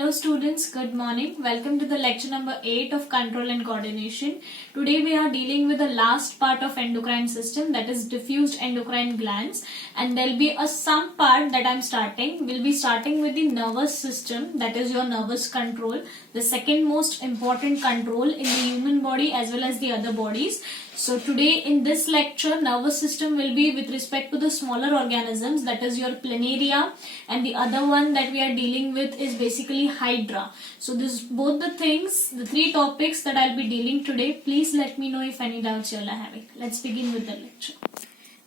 Hello students, good morning. Welcome to the lecture number 8 of Control and Coordination. Today we are dealing with the last part of endocrine system, that is diffused endocrine glands, and there will be some part that I am starting. We'll be starting with the nervous system, that is your nervous control, the second most important control in the human body as well as the other bodies. So today in this lecture, nervous system will be with respect to the smaller organisms, that is your planaria, and the other one that we are dealing with is basically hydra. So this both the things, the three topics that I'll be dealing today. Please let me know if any doubts you're having. Let's begin with the lecture.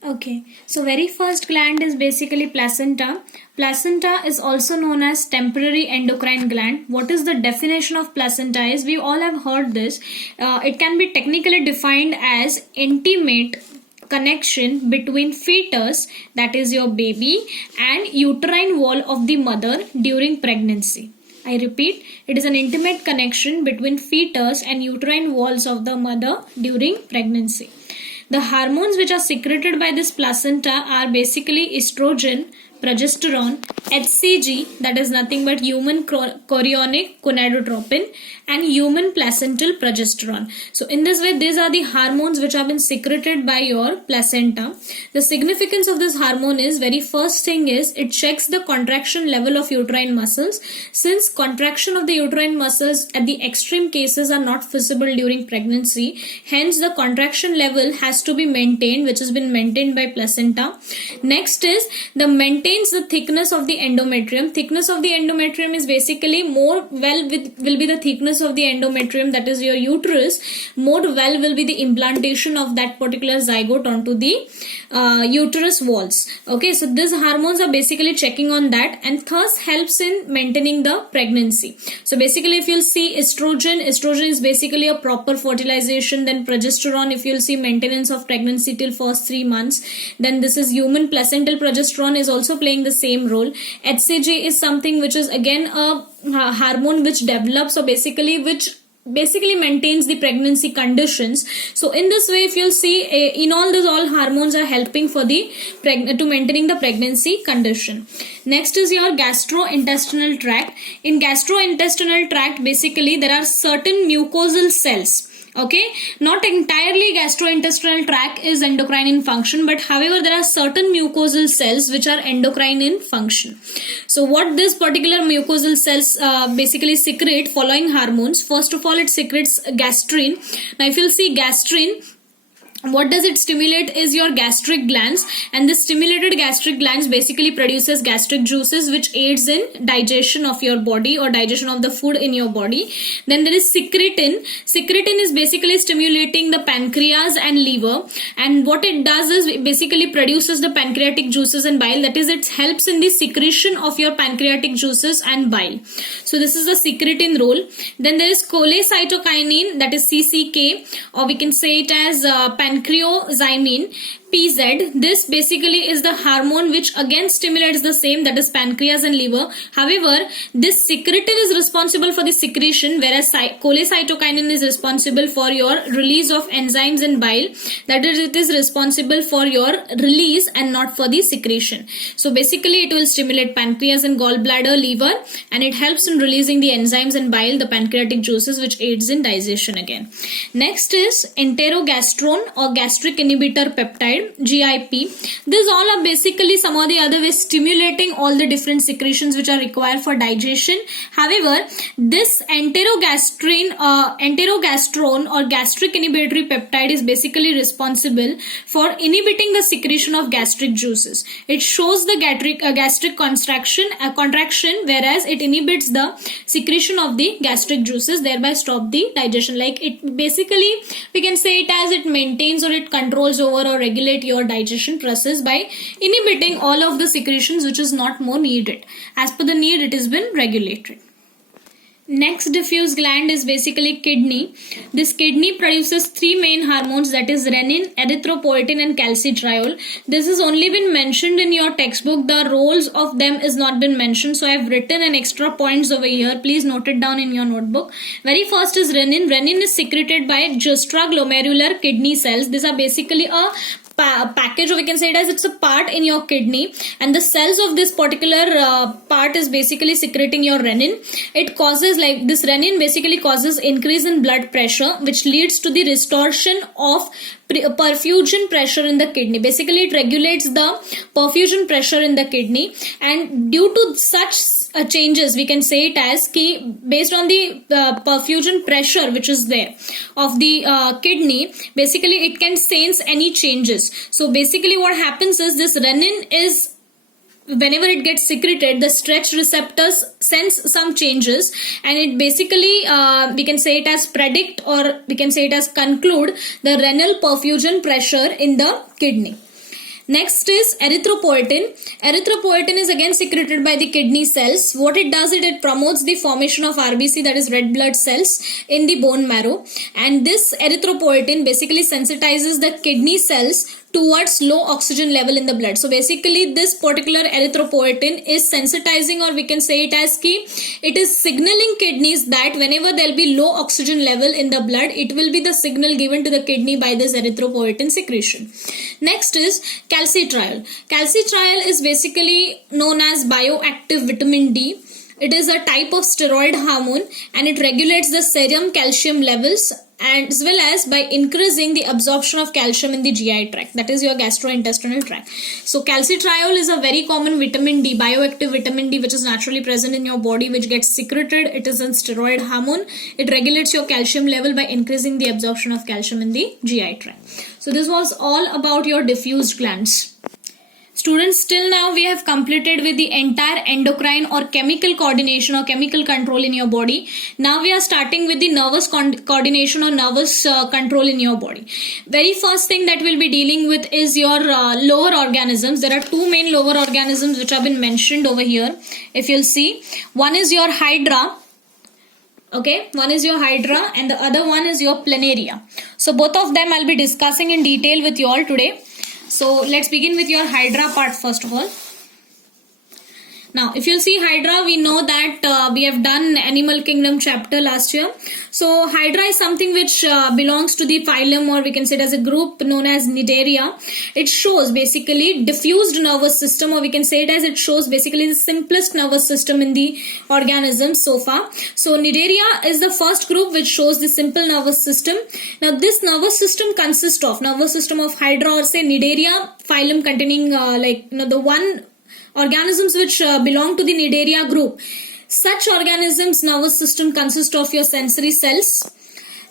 Okay, so very first gland is basically placenta. Placenta is also known as temporary endocrine gland. What is the definition of placenta is, we all have heard this. It can be technically defined as intimate connection between fetus, that is your baby, and uterine wall of the mother during pregnancy. I repeat, it is an intimate connection between fetus and uterine walls of the mother during pregnancy. The hormones which are secreted by this placenta are basically estrogen, progesterone, HCG, that is nothing but human chorionic gonadotropin, and human placental progesterone. So in this way, these are the hormones which have been secreted by your placenta. The significance of this hormone is, very first thing is, it checks the contraction level of uterine muscles. Since contraction of the uterine muscles at the extreme cases are not feasible during pregnancy, hence the contraction level has to be maintained, which has been maintained by placenta. Next is, maintains the thickness of the endometrium. Thickness of the endometrium is basically will be the thickness of the endometrium, that is your uterus. More well will be the implantation of that particular zygote onto the uterus walls. Okay, so these hormones are basically checking on that and thus helps in maintaining the pregnancy. So basically, if you'll see estrogen is basically a proper fertilization. Then progesterone, if you'll see maintenance of pregnancy till first 3 months. Then this is human placental progesterone is also playing the same role. HCG is something which is again a hormone which develops, or which basically maintains the pregnancy conditions. So in this way, if you'll see, in all hormones are helping for the to maintaining the pregnancy condition. Next is your gastrointestinal tract. In gastrointestinal tract, basically there are certain mucosal cells. Okay, not entirely gastrointestinal tract is endocrine in function, but however there are certain mucosal cells which are endocrine in function. So what this particular mucosal cells basically secrete following hormones. First of all, it secretes gastrin. Now if you'll see gastrin, what does it stimulate is your gastric glands, and the stimulated gastric glands basically produces gastric juices which aids in digestion of your body or digestion of the food in your body. Then there is secretin. Secretin is basically stimulating the pancreas and liver, and what it does is it basically produces the pancreatic juices and bile, that is it helps in the secretion of your pancreatic juices and bile. So this is the secretin role. Then there is cholecytokinin, that is CCK, or we can say it as pancreozymin, PZ. This basically is the hormone which again stimulates the same, that is pancreas and liver. However, this secretin is responsible for the secretion, whereas cholecytokinin is responsible for your release of enzymes and bile. That is, it is responsible for your release and not for the secretion. So basically, it will stimulate pancreas and gallbladder, liver, and it helps in releasing the enzymes and bile, the pancreatic juices, which aids in digestion again. Next is enterogastrone or gastric inhibitor peptide, GIP. These all are basically some or the other way stimulating all the different secretions which are required for digestion. However, this enterogastrone or gastric inhibitory peptide is basically responsible for inhibiting the secretion of gastric juices. It shows the gastric contraction, whereas it inhibits the secretion of the gastric juices, thereby stop the digestion. Like it basically, we can say it as it maintains or it controls over or regulates your digestion process by inhibiting all of the secretions which is not more needed. As per the need, it has been regulated. Next diffuse gland is basically kidney. This kidney produces three main hormones, that is renin, erythropoietin and calcitriol. This has only been mentioned in your textbook. The roles of them is not been mentioned. So I have written an extra points over here. Please note it down in your notebook. Very first is renin. Renin is secreted by juxtaglomerular kidney cells. These are basically a package, or we can say it as it's a part in your kidney, and the cells of this particular part is basically secreting your renin. It causes, like, this renin basically causes increase in blood pressure, which leads to the restoration of perfusion pressure in the kidney. Basically, it regulates the perfusion pressure in the kidney, and due to such changes, we can say it as key based on the perfusion pressure which is there of the kidney. Basically, it can sense any changes. So basically, what happens is this renin is, whenever it gets secreted, the stretch receptors sense some changes, and it basically we can say it as predict, or we can say it as conclude the renal perfusion pressure in the kidney. Next is erythropoietin. Erythropoietin is again secreted by the kidney cells. What it does, it promotes the formation of RBC, that is red blood cells, in the bone marrow, and this erythropoietin basically sensitizes the kidney cells towards low oxygen level in the blood. So basically, this particular erythropoietin is sensitizing, or we can say it as key, it is signaling kidneys that whenever there will be low oxygen level in the blood, it will be the signal given to the kidney by this erythropoietin secretion. Next is calcitriol. Calcitriol is basically known as bioactive vitamin D. It is a type of steroid hormone, and it regulates the serum calcium levels, and as well as by increasing the absorption of calcium in the GI tract, that is your gastrointestinal tract. So calcitriol is a very common vitamin D, bioactive vitamin D, which is naturally present in your body, which gets secreted. It is a steroid hormone. It regulates your calcium level by increasing the absorption of calcium in the GI tract. So this was all about your diffused glands. Students, till now we have completed with the entire endocrine or chemical coordination or chemical control in your body. Now we are starting with the nervous coordination or nervous control in your body. Very first thing that we'll be dealing with is your lower organisms. There are two main lower organisms which have been mentioned over here. If you'll see, one is your hydra. Okay, one is your hydra and the other one is your planaria. So both of them I'll be discussing in detail with you all today. So let's begin with your hydra part first of all. Now, if you'll see hydra, we know that we have done animal kingdom chapter last year. So hydra is something which belongs to the phylum, or we can say it as a group known as Cnidaria. It shows basically diffused nervous system, or we can say it as it shows basically the simplest nervous system in the organism so far. So Cnidaria is the first group which shows the simple nervous system. Now this nervous system consists of nervous system of hydra, or say Cnidaria phylum, containing the one organisms which belong to the Cnidaria group. Such organisms' nervous system consists of your sensory cells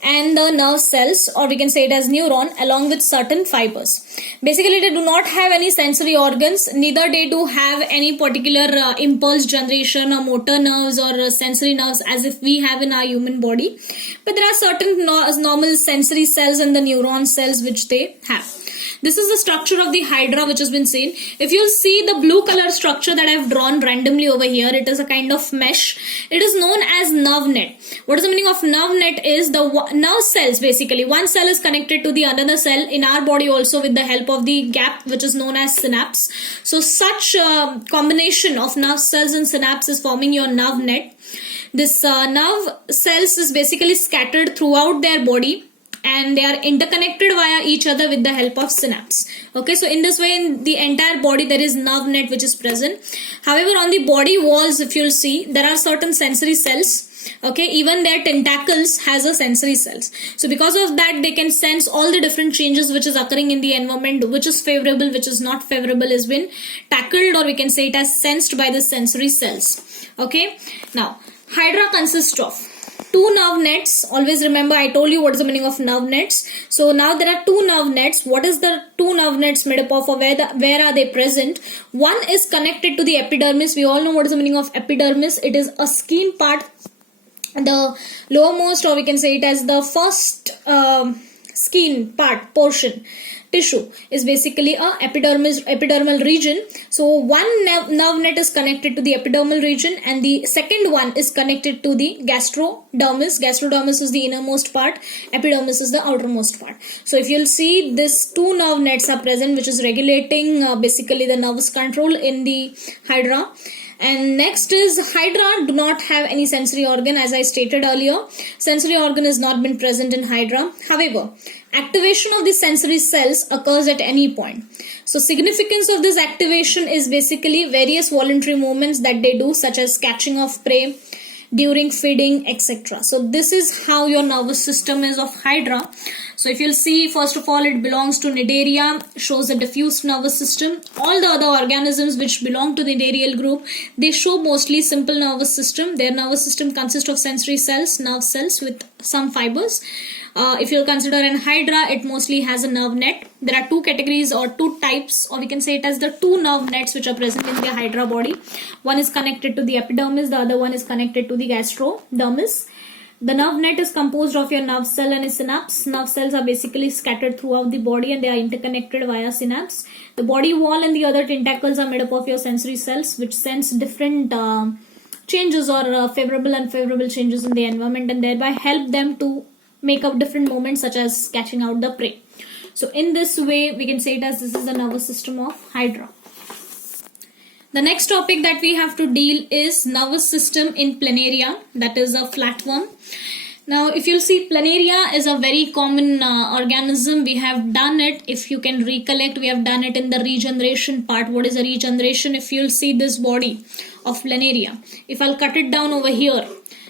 and the nerve cells, or we can say it as neuron, along with certain fibers. Basically, they do not have any sensory organs, neither they do have any particular impulse generation or motor nerves or sensory nerves as if we have in our human body. But there are certain normal sensory cells and the neuron cells which they have. This is the structure of the hydra which has been seen. If you see the blue color structure that I have drawn randomly over here, it is a kind of mesh. It is known as nerve net. What is the meaning of nerve net is the nerve cells basically. One cell is connected to the another cell in our body also with the help of the gap which is known as synapse. So such combination of nerve cells and synapse is forming your nerve net. This nerve cells is basically scattered throughout their body, and they are interconnected via each other with the help of synapse. Okay, so in this way, in the entire body there is nerve net which is present. However, on the body walls, if you'll see, there are certain sensory cells. Okay, even their tentacles has a sensory cells. So because of that, they can sense all the different changes which is occurring in the environment, which is favorable, which is not favorable, has been tackled, or we can say it as sensed by the sensory cells. Okay, now hydra consists of two nerve nets. Always remember, I told you what is the meaning of nerve nets. So now there are two nerve nets. What is the two nerve nets made up of, or where are they present? One is connected to the epidermis. We all know what is the meaning of epidermis. It is a skin part, the lowermost, or we can say it as the first skin part portion. Tissue is basically a epidermal region. So one nerve net is connected to the epidermal region, and the second one is connected to the gastrodermis. Gastrodermis is the innermost part, epidermis is the outermost part. So if you'll see, these two nerve nets are present, which is regulating basically the nervous control in the hydra. And next is hydra do not have any sensory organ, as I stated earlier. Sensory organ has not been present in hydra. However, activation of the sensory cells occurs at any point. So significance of this activation is basically various voluntary movements that they do, such as catching of prey, during feeding, etc. So this is how your nervous system is of Hydra. So if you'll see, first of all, it belongs to Cnidaria, shows a diffused nervous system. All the other organisms which belong to the Cnidarial group, they show mostly simple nervous system. Their nervous system consists of sensory cells, nerve cells with some fibers. If you'll consider an Hydra, it mostly has a nerve net. There are two categories or two types, or we can say it as the two nerve nets which are present in the Hydra body. One is connected to the epidermis, the other one is connected to the gastrodermis. The nerve net is composed of your nerve cell and a synapse. Nerve cells are basically scattered throughout the body and they are interconnected via synapse. The body wall and the other tentacles are made up of your sensory cells, which sense different changes or favorable and unfavorable changes in the environment, and thereby help them to make up different movements such as catching out the prey. So in this way, we can say it as this is the nervous system of Hydra. The next topic that we have to deal is nervous system in Planaria, that is a flatworm. Now, if you'll see, Planaria is a very common organism. We have done it, if you can recollect, we have done it in the regeneration part. What is a regeneration? If you'll see this body of Planaria, if I'll cut it down over here,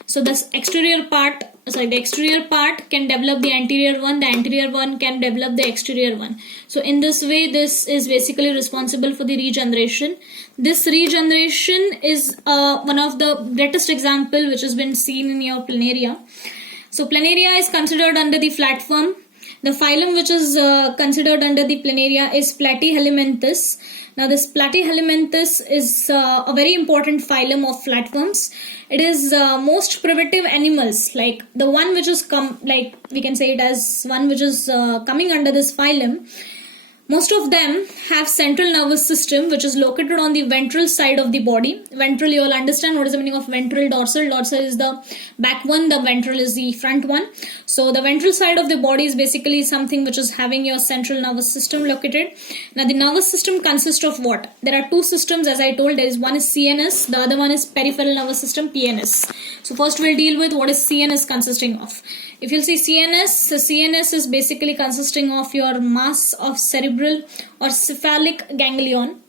so this exterior part, the exterior part can develop the anterior one, the anterior one can develop the exterior one. So in this way, this is basically responsible for the regeneration. This regeneration is one of the greatest example which has been seen in your Planaria. So Planaria is considered under the flatworm. The phylum which is considered under the Planaria is Platyhelminthes. Now this Platyhelminthes is a very important phylum of flatworms. It is most primitive animals, like the one which is like we can say it as one which is coming under this phylum. Most of them have central nervous system which is located on the ventral side of the body. Ventral, you all understand what is the meaning of ventral, dorsal. Dorsal is the back one, the ventral is the front one. So the ventral side of the body is basically something which is having your central nervous system located. Now the nervous system consists of what? There are two systems, as I told. There is one is CNS, the other one is peripheral nervous system, PNS. So first we'll deal with what is CNS consisting of. If you'll see CNS, the CNS is basically consisting of your mass of cerebral or cephalic ganglion.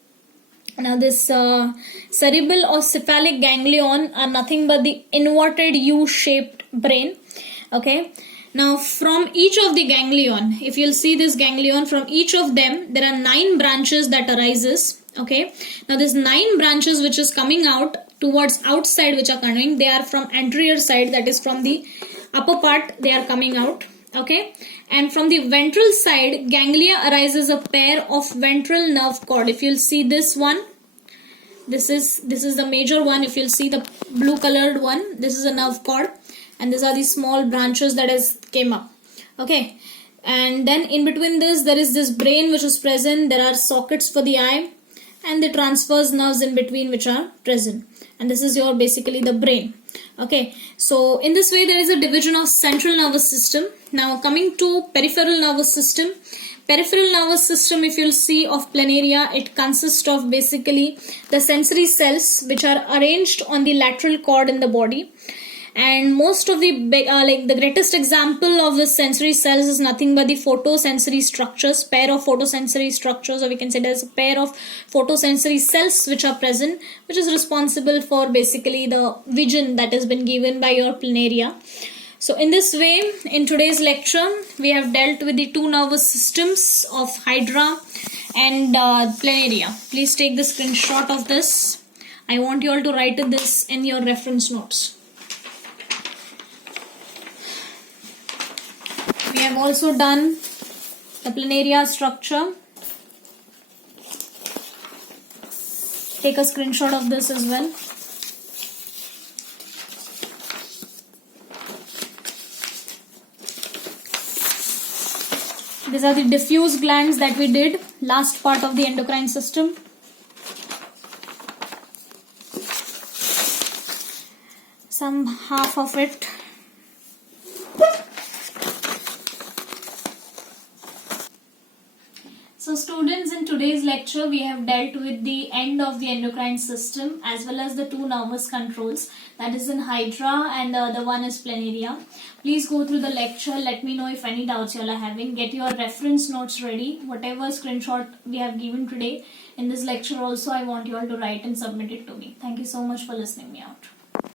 Now this cerebral or cephalic ganglion are nothing but the inverted U-shaped brain. Okay. Now from each of the ganglion, if you'll see this ganglion, from each of them, there are 9 branches that arises. Okay. Now this 9 branches which is coming out towards outside, which are coming, they are from anterior side, that is from the upper part they are coming out. Okay, and from the ventral side, ganglia arises a pair of ventral nerve cord. If you'll see this one, this is the major one. If you'll see the blue colored one, this is a nerve cord, and these are the small branches that has came up. Okay, and then in between this there is this brain which is present. There are sockets for the eye and the transverse nerves in between which are present, and this is your basically the brain. Okay, so in this way there is a division of central nervous system. Now coming to peripheral nervous system. Peripheral nervous system, if you'll see of Planaria, it consists of basically the sensory cells which are arranged on the lateral cord in the body. And most of the like the greatest example of the sensory cells is nothing but the photosensory structures, pair of photosensory structures, or we can say there's a pair of photosensory cells which are present, which is responsible for basically the vision that has been given by your Planaria. So in this way, in today's lecture, we have dealt with the two nervous systems of Hydra and Planaria. Please take the screenshot of this. I want you all to write this in your reference notes. We have also done the Planaria structure. Take a screenshot of this as well. These are the diffuse glands that we did, last part of the endocrine system. Some half of it. So students, in today's lecture we have dealt with the end of the endocrine system as well as the two nervous controls, that is in Hydra and the other one is Planaria. Please go through the lecture. Let me know if any doubts you all are having. Get your reference notes ready. Whatever screenshot we have given today in this lecture also, I want you all to write and submit it to me. Thank you so much for listening me out.